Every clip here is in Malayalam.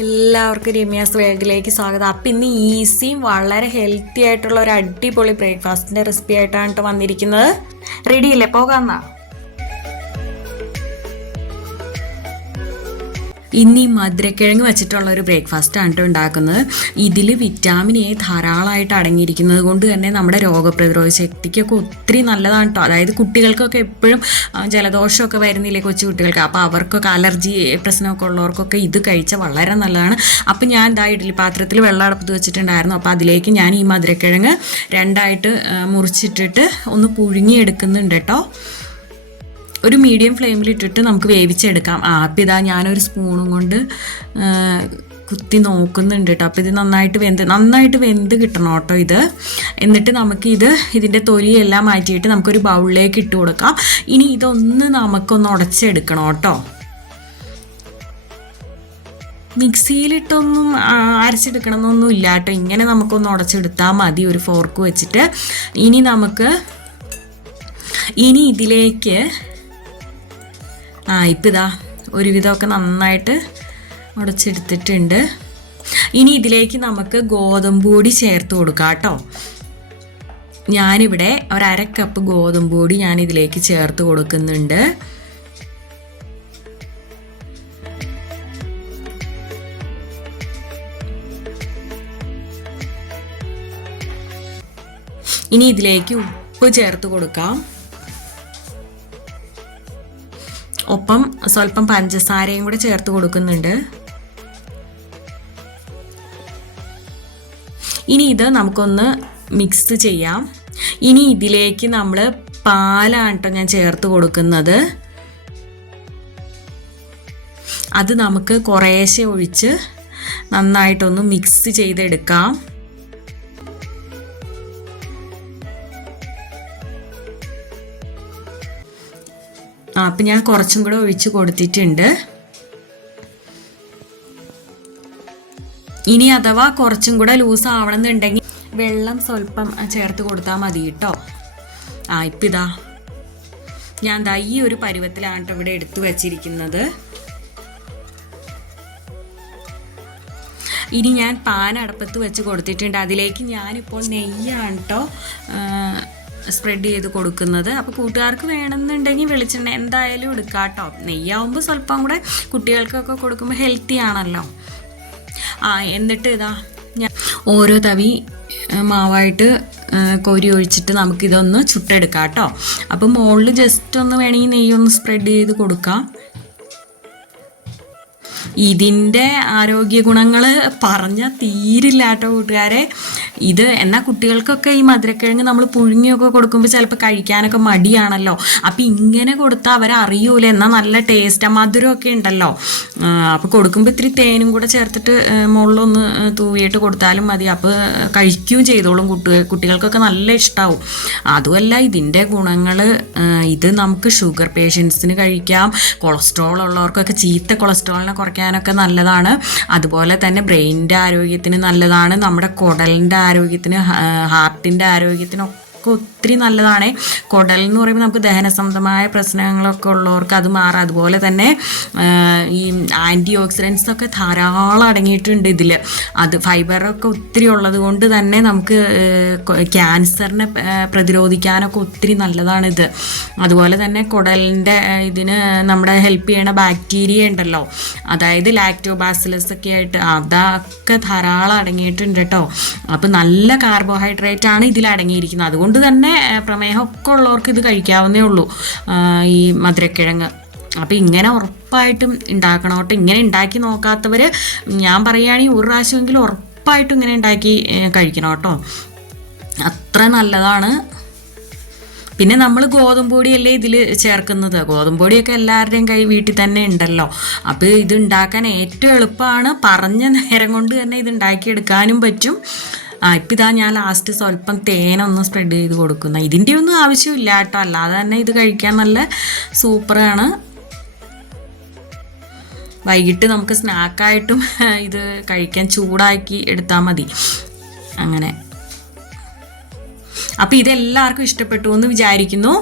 എല്ലാവർക്കും രമ്യാസ് വേൾഡിലേക്ക് സ്വാഗതം. അപ്പം ഇന്ന് ഈസിയും വളരെ ഹെൽത്തി ആയിട്ടുള്ള ഒരു അടിപൊളി ബ്രേക്ക്ഫാസ്റ്റിൻ്റെ റെസിപ്പി ആയിട്ടാണ് കേട്ടോ വന്നിരിക്കുന്നത്. റെഡിയല്ലേ? പോകാമെന്നാ. ഇന്ന് ഈ മധുരക്കിഴങ്ങ് വെച്ചിട്ടുള്ള ഒരു ബ്രേക്ക്ഫാസ്റ്റാണ് കേട്ടോ ഉണ്ടാക്കുന്നത്. ഇതിൽ വിറ്റാമിൻ എ ധാരാളമായിട്ട് അടങ്ങിയിരിക്കുന്നത് കൊണ്ട് തന്നെ നമ്മുടെ രോഗപ്രതിരോധ ശക്തിക്കൊക്കെ ഒത്തിരി നല്ലതാണ് കേട്ടോ. അതായത് കുട്ടികൾക്കൊക്കെ എപ്പോഴും ജലദോഷമൊക്കെ വരുന്നില്ലേ കൊച്ചു കുട്ടികൾക്ക്, അപ്പോൾ അവർക്കൊക്കെ അലർജി പ്രശ്നമൊക്കെ ഉള്ളവർക്കൊക്കെ ഇത് കഴിച്ചാൽ വളരെ നല്ലതാണ്. അപ്പോൾ ഞാൻ ഇതാ ഇഡ്ഡലി പാത്രത്തിൽ വെള്ളം അടുപ്പത്ത് വെച്ചിട്ടുണ്ടായിരുന്നു. അപ്പോൾ അതിലേക്ക് ഞാൻ ഈ മധുരക്കിഴങ്ങ് രണ്ടായിട്ട് മുറിച്ചിട്ടിട്ട് ഒന്ന് പുഴുങ്ങിയെടുക്കുന്നുണ്ട് കേട്ടോ. ഒരു മീഡിയം ഫ്ലെയിമിലിട്ടിട്ട് നമുക്ക് വേവിച്ചെടുക്കാം. അപ്പോൾ ഇതാ ഞാനൊരു സ്പൂണും കൊണ്ട് കുത്തി നോക്കുന്നുണ്ട് കേട്ടോ. അപ്പോൾ ഇത് നന്നായിട്ട് വെന്ത് കിട്ടണം കേട്ടോ ഇത്. എന്നിട്ട് ഇതിൻ്റെ തൊലിയെല്ലാം മാറ്റിയിട്ട് നമുക്കൊരു ബൗളിലേക്ക് ഇട്ട് കൊടുക്കാം. ഇനി ഇതൊന്ന് നമുക്കൊന്ന് ഉടച്ചെടുക്കണം കേട്ടോ. മിക്സിയിലിട്ടൊന്നും അരച്ചെടുക്കണമെന്നൊന്നും ഇല്ല കേട്ടോ. ഇങ്ങനെ നമുക്കൊന്ന് ഉടച്ചെടുത്താൽ മതി ഒരു ഫോർക്ക് വെച്ചിട്ട്. ഇനി ഇതിലേക്ക് ഇപ്പം ഇതാ ഒരുവിധമൊക്കെ നന്നായിട്ട് ഉടച്ചെടുത്തിട്ടുണ്ട്. ഇനി ഇതിലേക്ക് നമുക്ക് ഗോതമ്പ് പൊടി ചേർത്ത് കൊടുക്കാം കേട്ടോ. ഞാനിവിടെ ഒരു കപ്പ് ഗോതമ്പ് പൊടി ഞാനിതിലേക്ക് ചേർത്ത് കൊടുക്കുന്നുണ്ട്. ഇനി ഇതിലേക്ക് ഉപ്പ് ചേർത്ത് കൊടുക്കാം. ഒപ്പം സ്വല്പം പഞ്ചസാരയും കൂടെ ചേർത്ത് കൊടുക്കുന്നുണ്ട്. ഇനി ഇത് നമുക്കൊന്ന് മിക്സ് ചെയ്യാം. ഇനി ഇതിലേക്ക് നമ്മൾ പാലാണ് കേട്ടോ ഞാൻ ചേർത്ത് കൊടുക്കുന്നത്. അത് നമുക്ക് കുറേശ്ശെ ഒഴിച്ച് നന്നായിട്ടൊന്ന് മിക്സ് ചെയ്തെടുക്കാം. അപ്പം ഞാൻ കുറച്ചും കൂടെ ഒഴിച്ച് കൊടുത്തിട്ടുണ്ട്. ഇനി അഥവാ കുറച്ചും കൂടെ ലൂസ് ആവണമെന്നുണ്ടെങ്കിൽ വെള്ളം സ്വല്പം ചേർത്ത് കൊടുത്താൽ മതി കേട്ടോ. ഇപ്പം ഇതാ ഞാൻ ഈ ഒരു പരുവത്തിലാണ് കേട്ടോ ഇവിടെ എടുത്തു വച്ചിരിക്കുന്നത്. ഇനി ഞാൻ പാൻ അടുപ്പത്ത് വെച്ച് കൊടുത്തിട്ടുണ്ട്. അതിലേക്ക് ഞാനിപ്പോൾ നെയ്യാണ് കേട്ടോ സ്പ്രെഡ് ചെയ്ത് കൊടുക്കുന്നത്. അപ്പോൾ കൂട്ടുകാർക്ക് വേണമെന്നുണ്ടെങ്കിൽ വെളിച്ചെണ്ണ എന്തായാലും എടുക്കാം കേട്ടോ. നെയ്യാവുമ്പോൾ സ്വല്പം കൂടെ കുട്ടികൾക്കൊക്കെ കൊടുക്കുമ്പോൾ ഹെൽത്തി ആണല്ലോ. എന്നിട്ട് ഇതാ ഞാൻ ഓരോ തവി മാവായിട്ട് കോരി ഒഴിച്ചിട്ട് നമുക്കിതൊന്ന് ചുട്ടെടുക്കാം കേട്ടോ. അപ്പോൾ മുകളിൽ ജസ്റ്റ് ഒന്ന് വേണമെങ്കിൽ നെയ്യൊന്ന് സ്പ്രെഡ് ചെയ്ത് കൊടുക്കാം. ഇതിൻ്റെ ആരോഗ്യ ഗുണങ്ങൾ പറഞ്ഞാൽ തീരില്ല കേട്ടോ കൂട്ടുകാരെ. എന്നാൽ കുട്ടികൾക്കൊക്കെ ഈ മധുരക്കിഴങ്ങ് നമ്മൾ പുഴുങ്ങിയൊക്കെ കൊടുക്കുമ്പോൾ ചിലപ്പോൾ കഴിക്കാനൊക്കെ മടിയാണല്ലോ. അപ്പോൾ ഇങ്ങനെ കൊടുത്താൽ അവരറിയൂല. എന്നാൽ നല്ല ടേസ്റ്റ് മധുരമൊക്കെ ഉണ്ടല്ലോ. അപ്പോൾ കൊടുക്കുമ്പോൾ ഇത്തിരി തേനും കൂടെ ചേർത്തിട്ട് മുകളിലൊന്ന് തൂവിയിട്ട് കൊടുത്താലും മതി. അപ്പോൾ കഴിക്കുകയും ചെയ്തോളും. കുട്ടികൾക്കൊക്കെ നല്ല ഇഷ്ടമാവും. അതുമല്ല ഇതിൻ്റെ ഗുണങ്ങൾ ഇത് നമുക്ക് ഷുഗർ പേഷ്യൻസിന് കഴിക്കാം. കൊളസ്ട്രോൾ ഉള്ളവർക്കൊക്കെ ചീത്ത കൊളസ്ട്രോളിനെ കുറയ്ക്കാനൊക്കെ നല്ലതാണ്. അതുപോലെ തന്നെ ബ്രെയിനിൻ്റെ ആരോഗ്യത്തിന് നല്ലതാണ്. നമ്മുടെ കുടലിൻ്റെ ആരോഗ്യത്തിന്, ഹാർട്ടിൻ്റെ ആരോഗ്യത്തിനൊക്കെ ഒത്തിരി നല്ലതാണ്. കുടൽ എന്ന് പറയുമ്പോൾ നമുക്ക് ദഹന സംബന്ധമായ പ്രശ്നങ്ങളൊക്കെ ഉള്ളവർക്ക് അത് മാറാം. അതുപോലെ തന്നെ ഈ ആൻറ്റി ഓക്സിഡൻസ് ഒക്കെ ധാരാളം അടങ്ങിയിട്ടുണ്ട് ഇതിൽ. അത് ഫൈബറൊക്കെ ഒത്തിരി ഉള്ളത് കൊണ്ട് തന്നെ നമുക്ക് ക്യാൻസറിനെ പ്രതിരോധിക്കാനൊക്കെ ഒത്തിരി നല്ലതാണിത്. അതുപോലെ തന്നെ കുടലിൻ്റെ ഇതിന് നമ്മുടെ ഹെൽപ്പ് ചെയ്യണ ബാക്ടീരിയ ഉണ്ടല്ലോ, അതായത് ലാക്ടോബാസിലസ് ഒക്കെ ആയിട്ട് അതൊക്കെ ധാരാളം അടങ്ങിയിട്ടുണ്ട് കേട്ടോ. അപ്പോൾ നല്ല കാർബോഹൈഡ്രേറ്റ് ആണ് ഇതിൽ അടങ്ങിയിരിക്കുന്നത്. അതുകൊണ്ട് തന്നെ പ്രമേഹമൊക്കെ ഉള്ളവർക്ക് ഇത് കഴിക്കാവുന്നേ ഉള്ളൂ ഈ മധുരക്കിഴങ്ങ്. അപ്പോൾ ഇങ്ങനെ ഉറപ്പായിട്ടും ഉണ്ടാക്കണം കേട്ടോ. ഇങ്ങനെ ഉണ്ടാക്കി നോക്കാത്തവർ ഞാൻ പറയുകയാണെങ്കിൽ ഒരു പ്രാവശ്യമെങ്കിലും ഉറപ്പായിട്ടും ഇങ്ങനെ ഉണ്ടാക്കി കഴിക്കണം കേട്ടോ. അത്ര നല്ലതാണ്. പിന്നെ നമ്മൾ ഗോതമ്പ് പൊടിയല്ലേ ഇതിൽ ചേർക്കുന്നത്. ഗോതമ്പ് പൊടിയൊക്കെ എല്ലാവരുടെയും വീട്ടിൽ തന്നെ ഉണ്ടല്ലോ. അപ്പോൾ ഇത് ഉണ്ടാക്കാൻ ഏറ്റവും എളുപ്പമാണ്. പറഞ്ഞ നേരം കൊണ്ട് തന്നെ ഇത് ഉണ്ടാക്കിയെടുക്കാനും പറ്റും. ഇപ്പം ഇതാ ഞാൻ ലാസ്റ്റ് സ്വല്പം തേനൊന്ന് സ്പ്രെഡ് ചെയ്ത് കൊടുക്കുന്ന. ഇതിൻ്റെ ഒന്നും ആവശ്യമില്ല കേട്ടോ. അല്ലാതെ തന്നെ ഇത് കഴിക്കാൻ നല്ല സൂപ്പറാണ്. വൈകിട്ട് നമുക്ക് സ്നാക്കായിട്ടും ഇത് കഴിക്കാൻ ചൂടാക്കി എടുത്താൽ മതി. അങ്ങനെ അപ്പോൾ ഇതെല്ലാവർക്കും ഇഷ്ടപ്പെട്ടു എന്ന് വിചാരിക്കുന്നു.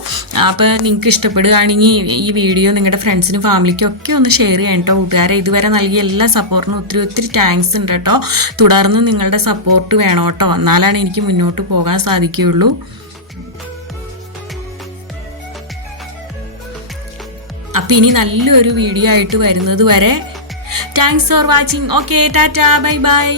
അപ്പോൾ നിങ്ങൾക്ക് ഇഷ്ടപ്പെടുകയാണെങ്കിൽ ഈ വീഡിയോ നിങ്ങളുടെ ഫ്രണ്ട്സിനും ഫാമിലിക്കും ഒക്കെ ഒന്ന് ഷെയർ ചെയ്യാം കേട്ടോ കൂട്ടുകാരെ. ഇതുവരെ നൽകിയ എല്ലാ സപ്പോർട്ടിനും ഒത്തിരി താങ്ക്സ് ഉണ്ട് കേട്ടോ. തുടർന്ന് നിങ്ങളുടെ സപ്പോർട്ട് വേണം കേട്ടോ, എന്നാലാണ് എനിക്ക് മുന്നോട്ട് പോകാൻ സാധിക്കുകയുള്ളൂ. അപ്പം ഇനി നല്ലൊരു വീഡിയോ ആയിട്ട് വരുന്നത് വരെ thanks for watching. Okay, Tata, bye bye.